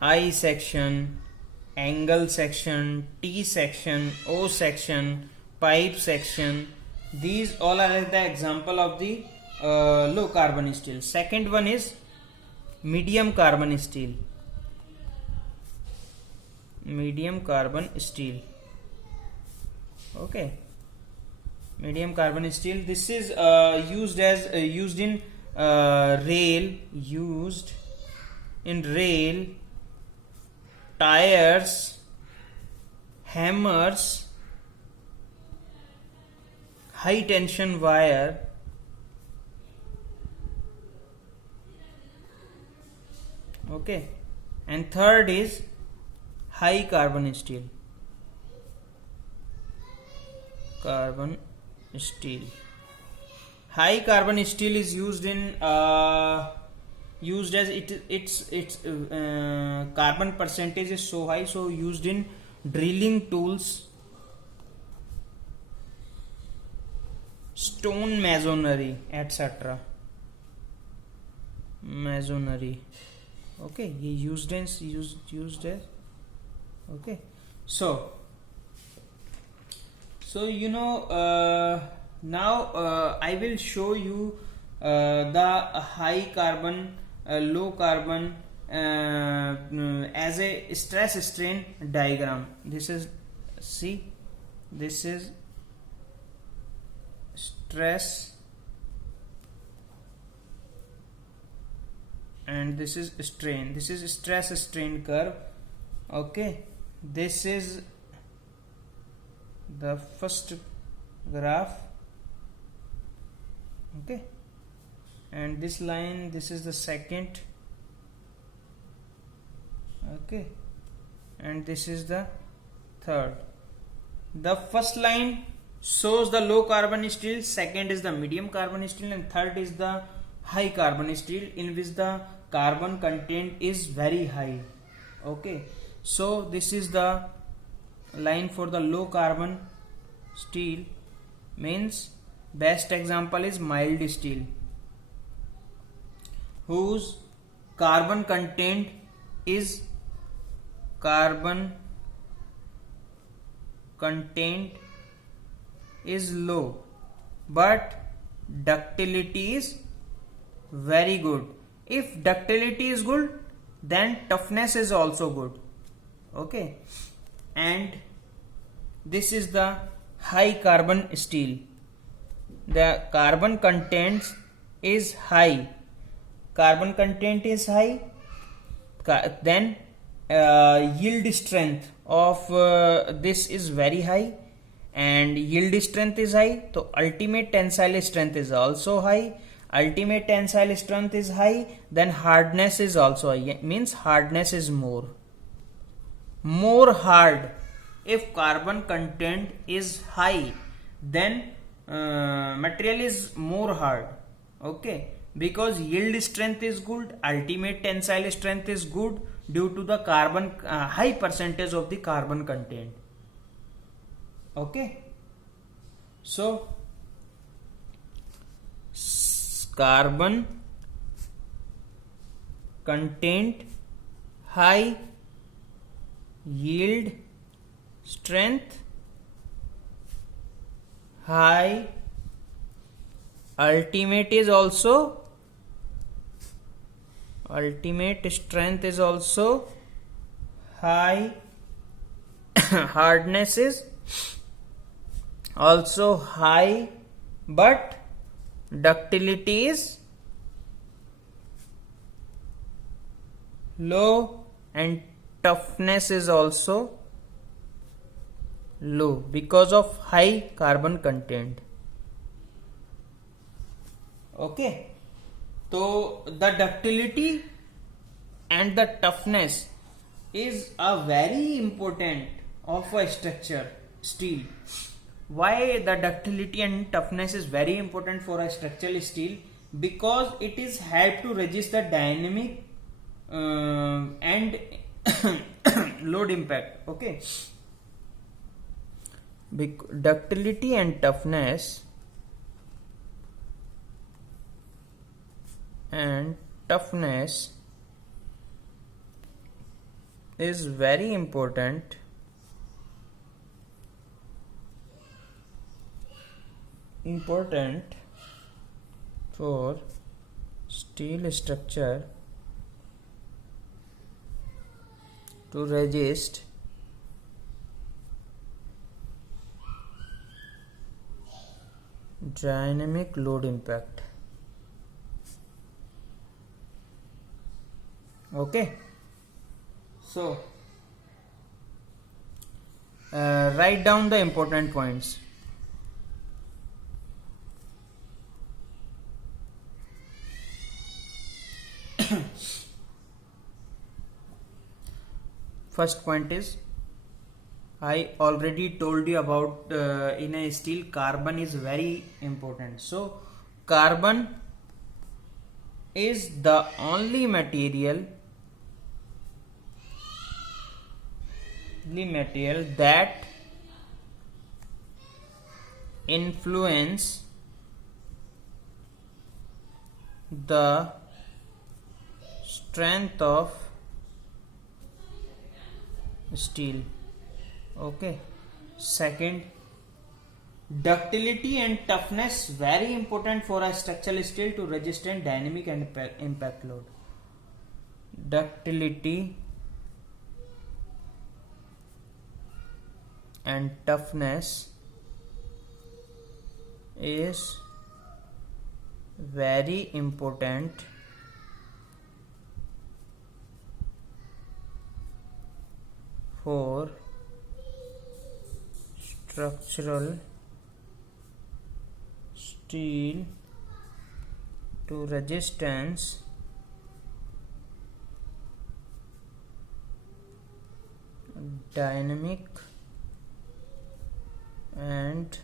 I section, angle section, T section, O section, pipe section. These all are the example of the low carbon steel. Second one is medium carbon steel. Medium carbon steel. Okay. Medium carbon steel. This is used in rail, tires, hammers, high tension wire, okay, and third is high carbon steel. High carbon steel is used as its carbon percentage is so high, so used in drilling tools, stone masonry, etc. Masonry. Okay, he used as okay. So now I will show you the high carbon, low carbon as a stress strain diagram. This is stress and this is strain. This is stress strain curve. Okay, this is the first graph, okay, and this line, this is the second, okay, and this is the third. The first line shows the low carbon steel, second is the medium carbon steel, and third is the high carbon steel, in which the carbon content is very high. Okay, so this is the line for the low carbon steel. Means best example is mild steel, whose carbon content is low, but ductility is very good. If ductility is good, then toughness is also good. Okay, and this is the high carbon steel. The carbon content is high. Then yield strength of this is very high, and yield strength is high, so ultimate tensile strength is also high. Ultimate tensile strength is high, then hardness is also high. Means hardness is more hard. If carbon content is high, then material is more hard. Okay, because yield strength is good, ultimate tensile strength is good due to the carbon high percentage of the carbon content. Okay, so carbon content high, yield strength high, ultimate strength is also high, hardness is also high, but ductility is low, and toughness is also low because of high carbon content. Okay, so the ductility and the toughness is a very important of a structure steel. Why the ductility and toughness is very important for a structural steel? Because it is help to resist the dynamic and load impact. Okay, ductility and toughness is very important for steel structure to resist dynamic load impact. Okay, so write down the important points. First point is, I already told you about in a steel carbon is very important. So carbon is the only material that influence the strength of steel. Okay. Second, ductility and toughness very important for a structural steel to resist dynamic and impact load. Ductility and toughness is very important for structural steel to resistance dynamic and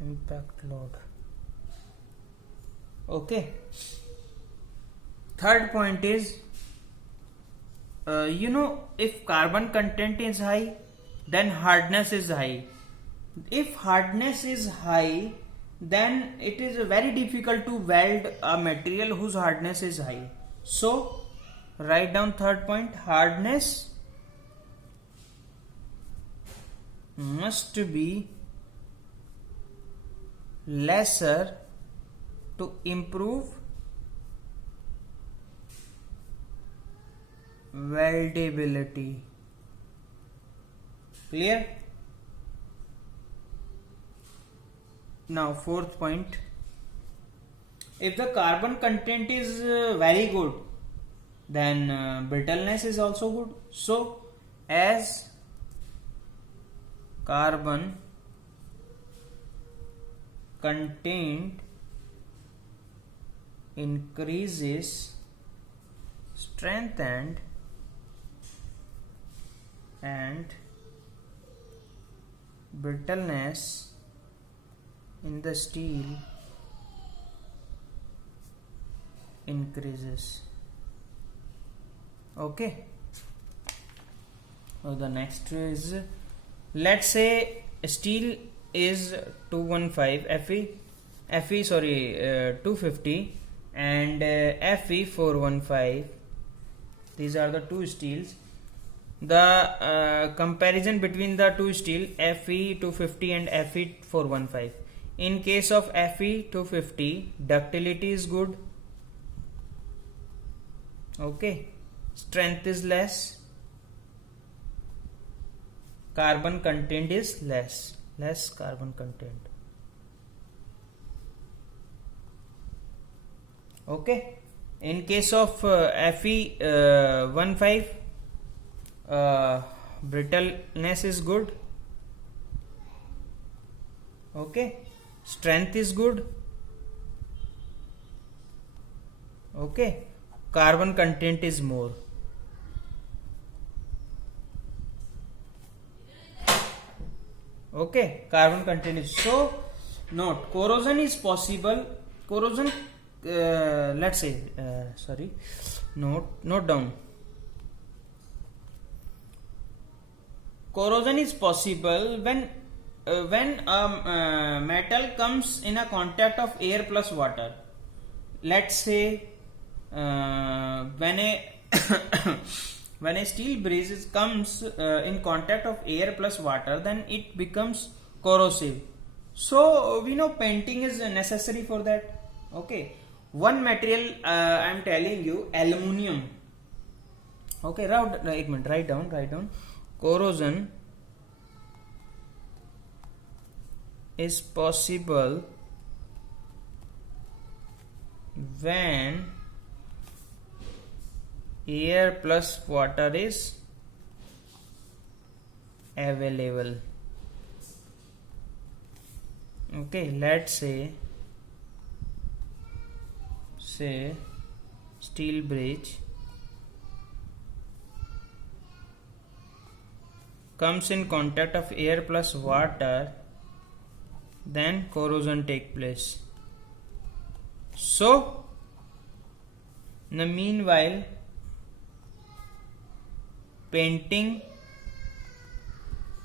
impact load. Okay. Third point is, if carbon content is high, then hardness is high. If hardness is high, then it is very difficult to weld a material whose hardness is high. So write down third point, hardness must be lesser to improve weldability. Clear? Now fourth point, if the carbon content is very good, then brittleness is also good. So as carbon content increases, strength and brittleness in the steel increases. Okay. So the next is, let's say steel is 215 250 and Fe 415. These are the two steels. The comparison between the two steel Fe 250 and Fe 415. In case of Fe 250, ductility is good. Okay, strength is less, carbon content is less carbon content. Okay, in case of Fe 15, brittleness is good. Okay, strength is good. Okay, carbon content is more. Okay, carbon content is, so note, corrosion is possible. Corrosion, let's say, note down. Corrosion is possible when a metal comes in a contact of air plus water. Let's say when a when a steel bridge comes in contact of air plus water, then it becomes corrosive. So we know painting is necessary for that. Okay, one material I am telling you, aluminium. Okay, write down. Corrosion is possible when air plus water is available. Okay, let's say steel bridge comes in contact of air plus water, then corrosion take place. So in the meanwhile, painting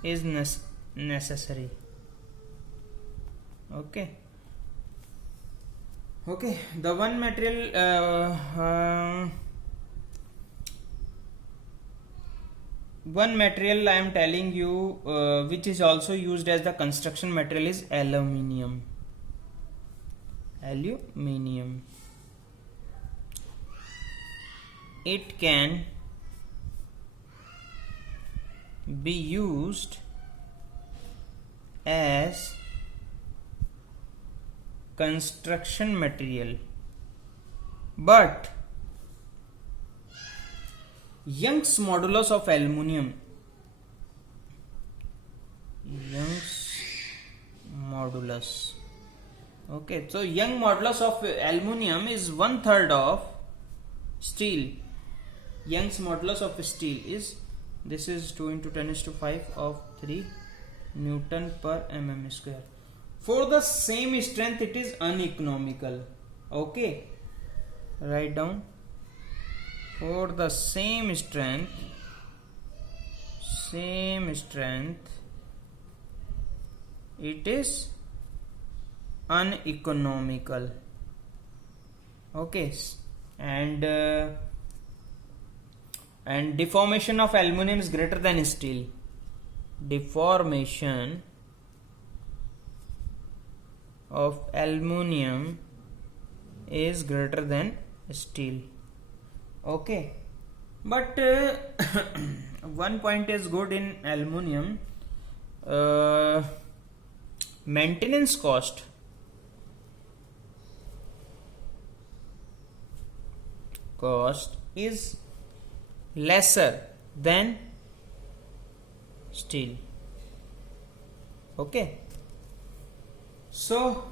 is necessary. Okay, the one material I am telling you which is also used as the construction material is aluminium. It can be used as construction material, but Young's modulus of aluminium, okay, so Young modulus of aluminium is 1/3 of steel. Young's modulus of steel is, this is 2 into 10⁵ of 3 Newton per mm square. For the same strength it is uneconomical. Okay, write down. For the same strength it is uneconomical. Okay, and deformation of aluminum is greater than steel. Deformation of aluminum is greater than steel. Okay, but one point is good in aluminum, maintenance cost is lesser than steel. Okay, so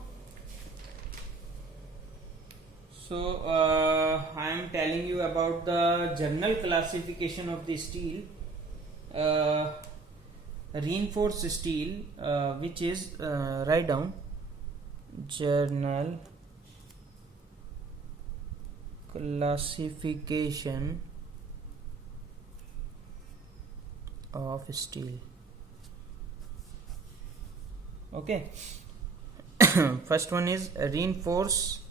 I am telling you about the general classification of the steel. Reinforced steel, which is write down, general classification of steel. Okay, first one is reinforcing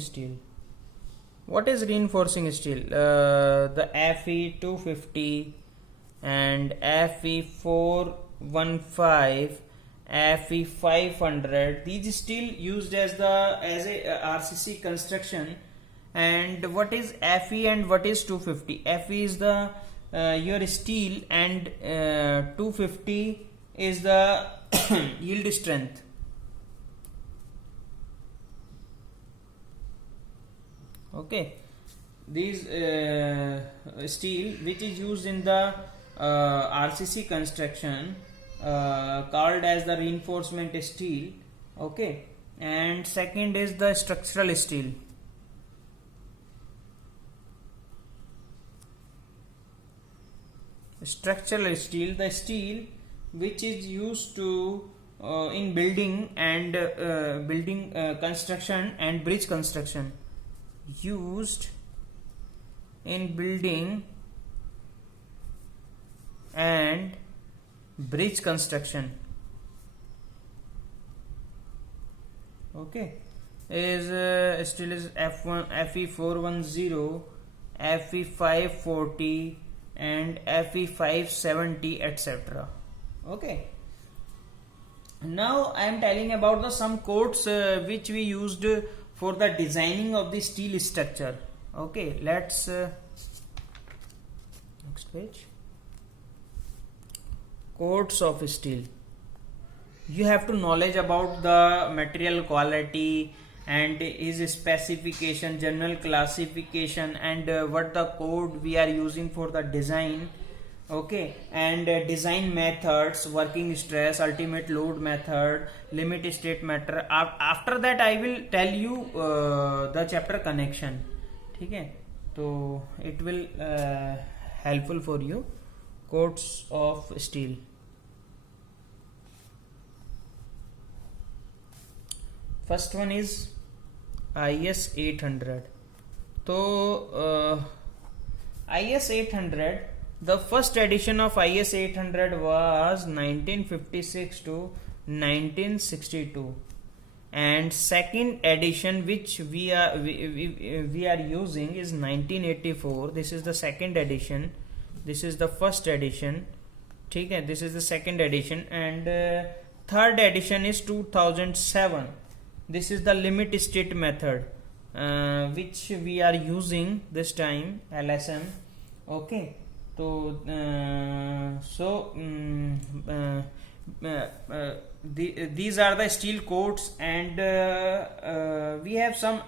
steel. What is reinforcing steel? The Fe 250 and Fe 415, Fe 500, these steel used as a RCC construction. And what is Fe and what is 250? Fe is the your steel, and 250 is the yield strength. Okay, these steel which is used in the RCC construction called as the reinforcement steel. Okay, and second is the structural steel. Structural steel, the steel which is used to in building and construction and bridge construction. Used in building and bridge construction. Okay, is still is F1 FE410, FE540 and FE570, etc. Okay. Now I am telling about the some codes which we used for the designing of the steel structure. Okay, let's next page. Codes of steel. You have to knowledge about the material quality and its specification, general classification, and what the code we are using for the design. Okay, and design methods, working stress, ultimate load method, limit state method. After that I will tell you the chapter connection. ठीक है, तो it will helpful for you. Codes of steel. First one is IS 800. So IS 800, the first edition of IS 800 was 1956 to 1962, and second edition which we are using is 1984. This is the second edition. This is the first edition. ठीक है, this is the second edition, and third edition is 2007. This is the limit state method which we are using this time, LSM. Okay, so these are the steel codes, and we have some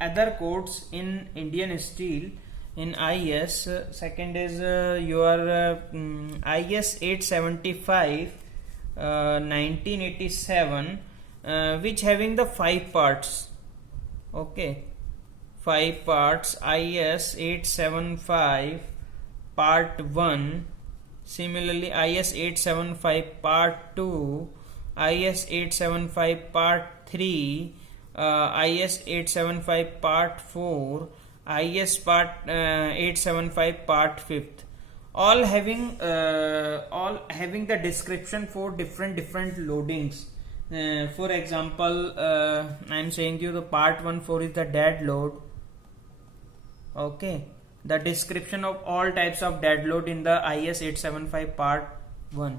other codes in Indian steel in IS. Second is your IS 875 1987, which having the 5 parts. Okay, 5 parts. IS 875 part 1, similarly IS 875 part 2, IS 875 part 3, IS 875 part 4, IS part 875 part 5th, all having the description for different loadings. For example, I am saying you the part 1 is the dead load. Okay, the description of all types of dead load in the IS 875 part 1,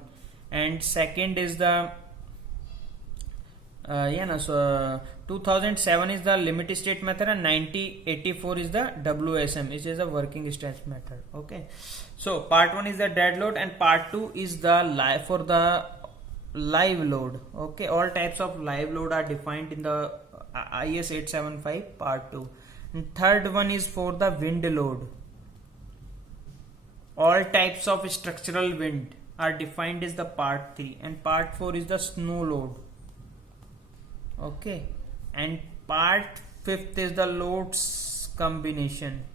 and second is the 2007 is the limit state method, and 1984 is the WSM, which is the working stress method. Okay, so part 1 is the dead load, and part 2 is the live load. Okay, all types of live load are defined in the IS 875 part 2. And third one is for the wind load. All types of structural wind are defined as the part 3, and part 4 is the snow load. Okay, and part 5th is the loads combination.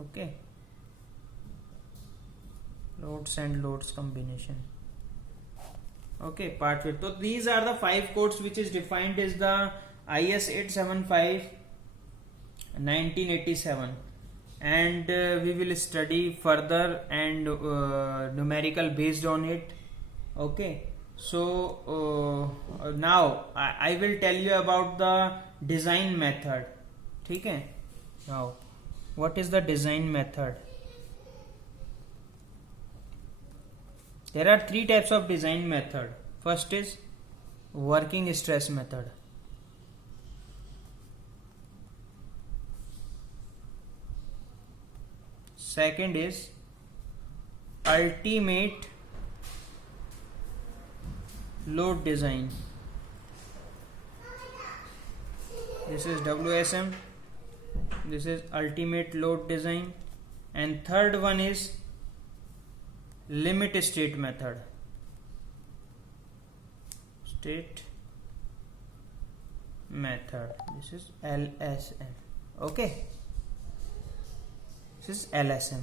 Okay, loads and loads combination. Okay, part 5. So these are the 5 codes which is defined as the IS 875 1987, and we will study further and numerical based on it. Okay, so now I will tell you about the design method. ठीक है, now what is the design method? There are 3 types of design method. First is working stress method. Second is ultimate load design. This is WSM. This is ultimate load design. And third one is limit state method. State method. This is LSM. Okay, this is LSM.